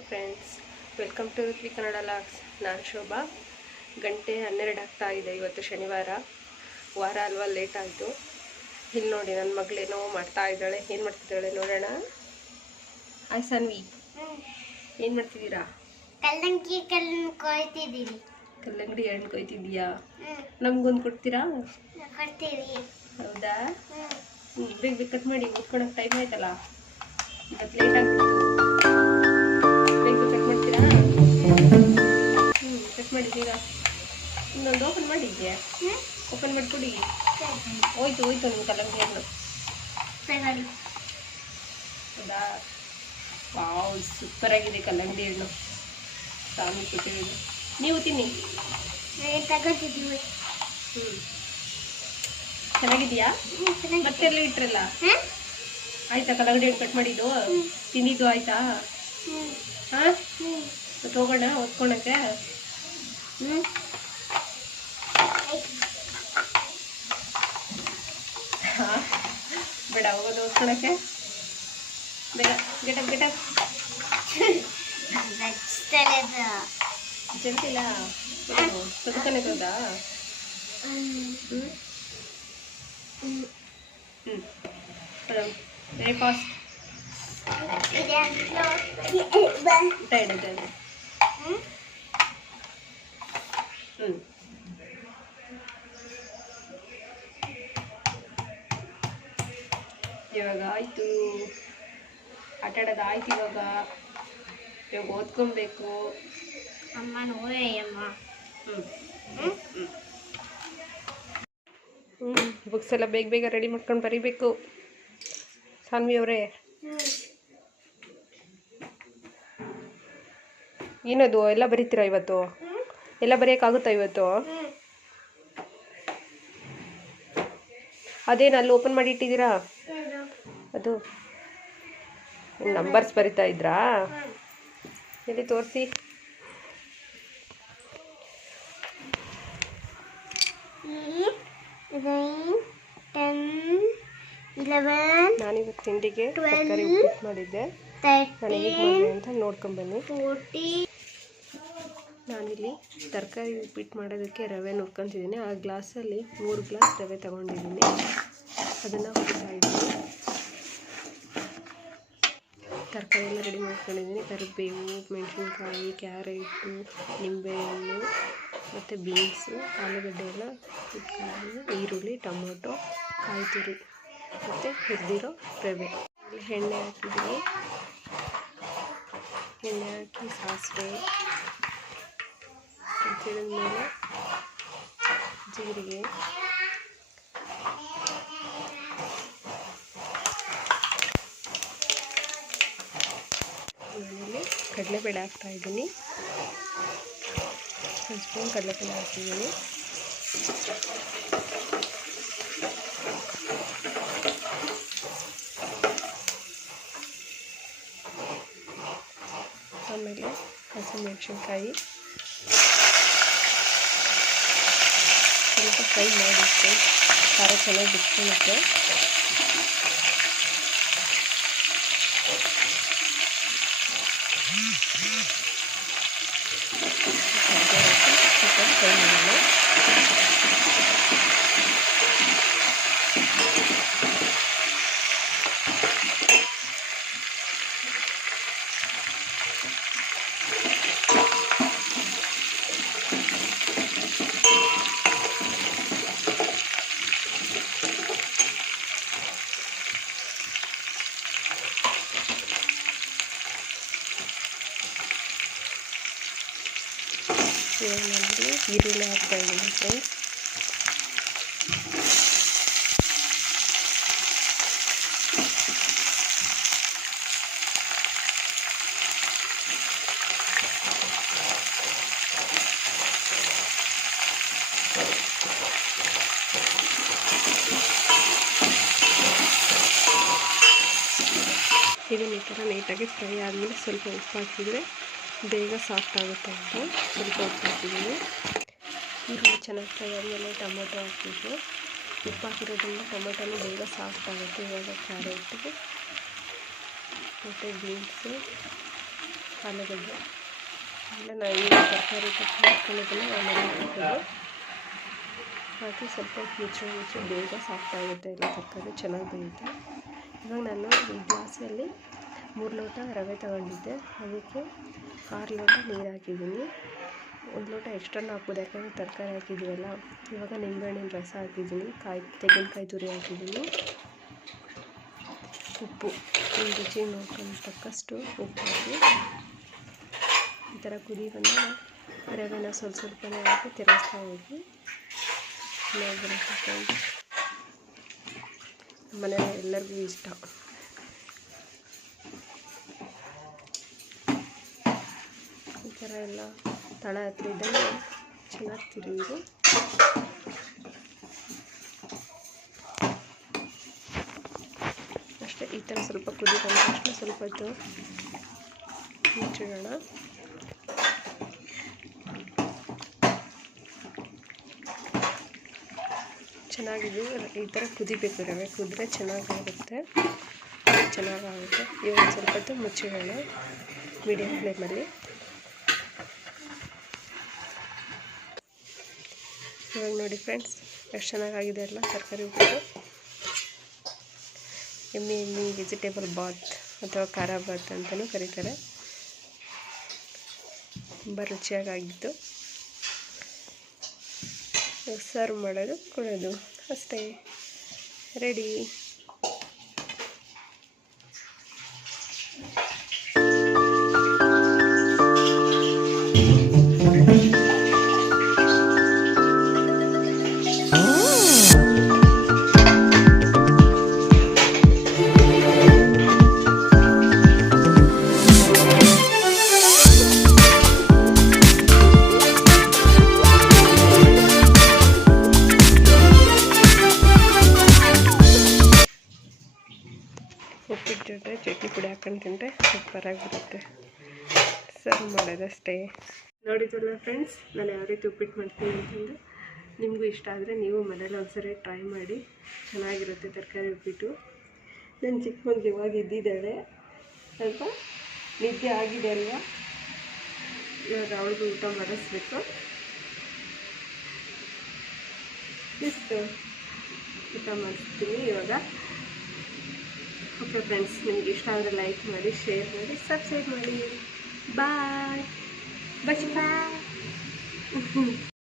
Hi friends welcome to Ruthvi Kannada vlogs. ನಾನು ಶೋಭಾ. ಗಂಟೆ ಹನ್ನೆರಡು ಆಗ್ತಾ ಇದೆ ಇವತ್ತು ಶನಿವಾರ. ವಾರ ಅಲ್ವಾ ಲೇಟ್ ಆಯಿತು. ಇಲ್ಲಿ ನೋಡಿ ನನ್ನ ಮಗಳೇನೋ ಮಾಡ್ತಾ ಇದ್ದಾಳೆ. ಏನು ಮಾಡ್ತಿದ್ದಾಳೆ ನೋಡೋಣ? ಹಾಯ್ ಸಾನ್ವಿ. ಏನು ಮಾಡ್ತಿದ್ದೀರಾ? ಕಲ್ಲಂಗಿ ಕಲ್ಲನ್ನು ಕೊಯ್ತಿದ್ದೀರಿ ಕಲ್ಲಂಗಡಿ ಹಣ್ಣು ಕೊಯ್ತಿದ್ದೀಯಾ? ನಮಗೊಂದು ಕೊಡ್ತೀರಾ? ಹೌದಾ? ಬೇಗ ಬೇಗ ಕಟ್ ಮಾಡಿ ಓದ್ಕೊಳಕ್ಕೆ ಟೈಮ್ ಆಯ್ತಲ್ಲ? ಇವತ್ತು ಲೇಟ್ ಆಗ್ಬಿಟ್ಟು ಕಟ್ ಮಾಡಿ ಬೇಗ ಇನ್ನೊಂದು ಓಪನ್ ಮಾಡಿದ್ಯಾ? ಓಪನ್ ಮಾಡಿಕೊಡಿ. ಹೋಯ್ತು ಹೋಯ್ತು ನಿಮ್ಮ ತಗೊಳ್ಳಿ ಹೌದಾ? ವಾವ್ ಸೂಪರ್ ಆಗಿದೆ ಕಲ್ಲಂಗಡಿ ಹಣ್ಣು. ಸ್ವಾಮಿ ಕೊಟ್ಟಿದ್ದೀನಿ ನೀವು ತಿನ್ನಿ. ನಾವು ತಗೋತಿದ್ದೀವಿ ಹ್ಞೂ ಚೆನ್ನಾಗಿದೆಯಾ? ಮತ್ತೆ ಎಲ್ಲ ಇಟ್ರಲ್ಲ? ಆಯ್ತಾ ಕಲ್ಲಂಗಡಿ ಹಣ್ಣು ಕಟ್ ಮಾಡಿದ್ದು? ತಿಂದಿದ್ದು ಆಯ್ತಾ? ಹಾಂ? ಹೋಗೋಣ ಓದ್ಕೊಳಕ್ಕೆ ಹ್ಞೂ ಹಾಂ ಬೇಡ ಹೋಗೋದು ಓದ್ಕೊಳಕ್ಕೆ ಬೇಗ ಗೆಟಪ್ ಗೆಟಪ್ ನಚ್ತಲೆದು ಜಲ್ದಿಲ್ಲ ಸದ್ಕನೆ ಹೌದಾ ಹ್ಮ್ ಹ್ಞೂ ಹ್ಮ್ ಹ್ಞೂ ಮೇಡಮ್ ವೆರಿ ಫಾಸ್ಟ್ ಇದೆ ಊಟ ಇಡೋದು ಹ್ಮ್ ಹ್ಞೂ ಇವಾಗ ಆಯಿತು. ಆಟ ಆಡೋದು ಆಯ್ತು ಇವಾಗ. ಇವಾಗ ಓದ್ಕೊಬೇಕು. ಅಮ್ಮ ನೋವೇ ಅಮ್ಮ. ಹ್ಞೂ ಹ್ಮ್? ಹ್ಞೂ ಬುಕ್ಸ್ ಎಲ್ಲ ಬೇಗ ಬೇಗ ರೆಡಿ ಮಾಡ್ಕೊಂಡು ಬರೀಬೇಕು. ಸಾನ್ವಿ ಅವರೇ. ಏನದು? ಎಲ್ಲ ಬರೀತೀರಾ ಇವತ್ತು? ಎಲ್ಲ ಬರೆಯೋಕ್ಕಾಗುತ್ತಾ ಇವತ್ತು? ಅದೇನು ಅಲ್ಲಿ ಓಪನ್ ಮಾಡಿ ಇಟ್ಟಿದ್ದೀರಾ? ಅದು ನಂಬರ್ಸ್ ಬರಿತಾ ಇದ್ರಾ? ಎಲ್ಲಿ ತೋರಿಸಿ? ನಾನಿವತ್ತು ತಿಂಡಿಗೆ ಮಾಡಿದ್ದೆ. ನಾನು ಹೇಗೆ ಮಾಡಿದೆ ಅಂತ ನೋಡ್ಕೊಂಬನ್ನಿ ನಾನಿಲ್ಲಿ ತರಕಾರಿ ಉಪ್ಪಿಟ್ಟು ಮಾಡೋದಕ್ಕೆ ರವೆ ನುರ್ಕೊತಿದ್ದೀನಿ ಆ ಗ್ಲಾಸಲ್ಲಿ ಮೂರು ಗ್ಲಾಸ್ ರವೆ ತಗೊಂಡಿದ್ದೀನಿ. ಅದನ್ನು ಇದ್ದೀನಿ. ತರಕಾರಿ ಎಲ್ಲ ರೆಡಿ ಮಾಡ್ಕೊಂಡಿದ್ದೀನಿ. ಕರಿಬೇವು, ಮೆಣಸಿನ್ಕಾಯಿ, ಕ್ಯಾರೆಟು, ನಿಂಬೆಹಣ್ಣು, ಮತ್ತು ಬೀನ್ಸು ಆಲೂಗಡ್ಡೆ ಎಲ್ಲ ಇಟ್ಕೊಂಡಿದ್ದೀನಿ ಈರುಳ್ಳಿ, ಟೊಮೊಟೊ ಕಾಯಿ ತುರಿ ಮತ್ತು ಹುರಿದಿರೋ ರವೆ. ಎಣ್ಣೆ ಹಾಕಿದ್ದೀನಿ. ಎಣ್ಣೆ ಹಾಕಿ ಸಾಸಿವೆ ಹಚ್ಚಿದ ಮೇಲೆ ಜೀರಿಗೆ. ನಾನಿಲ್ಲಿ ಕಡಲೆಬೇಳೆ ಹಾಕ್ತಾ ಇದ್ದೀನಿ. ಒಂದು ಸ್ಪೂನ್ ಕಡಲೆಬೇಳೆ ಹಾಕಿದ್ದೀನಿ. ಆಮೇಲೆ ಹಸಿಮೆಣಸಿನ್ಕಾಯಿ. ಸ್ವಲ್ಪ ಫ್ರೈ ಮಾಡಿಟ್ಟು ಖಾರ ಚೆನ್ನಾಗಿ ಬಿಟ್ಕೊಳ್ಳುತ್ತೆ ಸ್ವಲ್ಪ ಫ್ರೈ ಮಾಡೋಣ ನಾನಿಲ್ಲಿ ಈರುಳ್ಳಿ ಹಾಕ್ತಾ ಇದ್ದೀನಿ ಫ್ರೆಂಡ್ಸ್. ಇದನ್ನ ಈ ಥರ ನೀಟಾಗಿ ಫ್ರೈ ಆದಮೇಲೆ ಸ್ವಲ್ಪ ಉಪ್ಪು ಹಾಕಿದರೆ ಬೇಗ ಸಾಫ್ಟ್ ಆಗುತ್ತೆ ಅಂತ ಸ್ವಲ್ಪ ಹಾಕ್ಬಿಟ್ಟಿದ್ದೀನಿ ಈರುಳ್ಳಿ ಚೆನ್ನಾಗಿ ಫ್ರೈ ಟೊಮೊಟೊ ಹಾಕಿದ್ದು ಉಪ್ಪು ಹಾಕಿರೋದ್ರಿಂದ ಟೊಮೊಟೊನು ಬೇಗ ಸಾಫ್ಟ್ ಆಗುತ್ತೆ ಇವಾಗ ಕ್ಯಾರೆಟು ಮತ್ತು ಬೀನ್ಸು, ಆಲೂಗಡ್ಡೆ. ಆಮೇಲೆ ನಾವು ಈಗ ತರಕಾರಿ ಕಟ್ ಮಾಡ್ಕೊಳ್ಳೋದನ್ನು ಆಮೇಲೆ ಹಾಕಿ ಸ್ವಲ್ಪ ಮುಚ್ಚು ಮುಚ್ಚು ಬೇಗ ಸಾಫ್ಟ್ ಆಗುತ್ತೆ ಎಲ್ಲ ತರಕಾರಿ ಚೆನ್ನಾಗಿ ಬೇಯುತ್ತೆ ಇವಾಗ ನಾನು ಈ ಗ್ಲಾಸಲ್ಲಿ ಮೂರು ಲೋಟ ರವೆ ತಗೊಂಡಿದ್ದೆ. ಅದಕ್ಕೆ ಆರು ಲೋಟ, ನೀರು ಹಾಕಿದ್ದೀನಿ. ಒಂದು ಲೋಟ ಎಕ್ಸ್ಟ್ರಾನು ಹಾಕ್ಬೋದು ಯಾಕಂದರೆ ತರಕಾರಿ ಹಾಕಿದ್ದೀವಲ್ಲ ಇವಾಗ ನಿಂಬೆಹಣ್ಣಿನ ರಸ ಹಾಕಿದ್ದೀನಿ. ಕಾಯಿ, ತೆಂಗಿನಕಾಯಿ ತುರಿ ಹಾಕಿದ್ದೀನಿ. ಉಪ್ಪು ನಿಮ್ಮ ರುಚಿ ನೋಡ್ಕೊಂಡು ತಕ್ಕಷ್ಟು ಉಪ್ಪು ಹಾಕಿ. ಈ ಥರ ಕುದಿ ಬಂದಾಗ ರವೆನ ಸ್ವಲ್ಪ ಸ್ವಲ್ಪನೇ ಹಾಕಿ ತಿರುಗಿಸ್ತಾ ಹೋಗಿ. ಮನೆಯಲ್ಲಿ ಎಲ್ಲರಿಗೂ ಇಷ್ಟ. ಥರ ಎಲ್ಲ ತಳ ಹತ್ರ ಇದ್ದಂಗೆ ಚೆನ್ನಾಗಿ ತಿರುಗಿ ಅಷ್ಟೇ, ಈ ಥರ ಸ್ವಲ್ಪ ಕುದಿ ತಕ್ಷಣ ಸ್ವಲ್ಪ ಹೊತ್ತು ಮುಚ್ಚಿಡೋಣ. ಚೆನ್ನಾಗಿದೆ. ಈ ಥರ ಕುದಿಬೇಕು ರವೆ. ಕುದ್ರೆ ಚೆನ್ನಾಗಾಗುತ್ತೆ. ಚೆನ್ನಾಗಾಗುತ್ತೆ. ಇವಾಗ ಸ್ವಲ್ಪ ಹೊತ್ತು ಮುಚ್ಚಿಡೋಣ. ಮೀಡಿಯಮ್ ಫ್ಲೇಮಲ್ಲಿ. ಇವಾಗ ನೋಡಿ ಫ್ರೆಂಡ್ಸ್, ಎಷ್ಟು ಚೆನ್ನಾಗಾಗಿದೆ ಅಲ್ಲ ತರಕಾರಿ ಉಪ್ಪಿಟ್ಟು. ಎಮ್ಮಿ ಎಮ್ಮಿ ವೆಜಿಟೇಬಲ್ ಬಾತ್ ಅಥವಾ ಖಾರ ಬಾತ್ ಅಂತಲೂ ಕರೀತಾರೆ. ತುಂಬ ರುಚಿಯಾಗಿತ್ತು ಸರ್ವ್ ಮಾಡೋದು ಕೊಡೋದು. ಅಷ್ಟೇ. ರೆಡಿ ಹಾಕೊಂಡು ತಿಂದರೆ ಸೂಪರಾಗಿರುತ್ತೆ. ಸರ್ವ್ ಮಾಡೋದಷ್ಟೇ. ನೋಡಿದ್ರಲ್ಲ ಫ್ರೆಂಡ್ಸ್ ನಾನು ಯಾವ ರೀತಿ ಉಪ್ಪಿಟ್ಟು ಮಾಡ್ತೀನಿ ಅಂತಂದು. ನಿಮಗೂ ಇಷ್ಟ ಆದರೆ ನೀವು ಮನೇಲಿ ಒಂದ್ಸರಿ ಟ್ರೈ ಮಾಡಿ. ಚೆನ್ನಾಗಿರುತ್ತೆ ತರಕಾರಿ ಉಪ್ಪಿಟ್ಟು. ನನ್ನ ಚಿಕ್ಕ ಮಗು ಇವಾಗ ಇದ್ದಿದ್ದಾಳೆ. ಸ್ವಲ್ಪ ನಿದ್ದೆ ಆಗಿದೆ ಅಲ್ವಾ? ಇವಾಗ ಅವಳಿಗೂ ಊಟ ಮಾಡಿಸ್ಬೇಕು. ಇಷ್ಟು. ಊಟ ಮಾಡಿಸ್ತೀನಿ ಇವಾಗ. ಓಕೆ ಫ್ರೆಂಡ್ಸ್ ನಿಮ್ಗೆ ಇಷ್ಟ ಆದರೆ ಲೈಕ್ ಮಾಡಿ ಶೇರ್ ಮಾಡಿ ಸಬ್ಸ್ಕ್ರೈಬ್ ಮಾಡಿ. ಬಾಯ್ ಬಾಯ್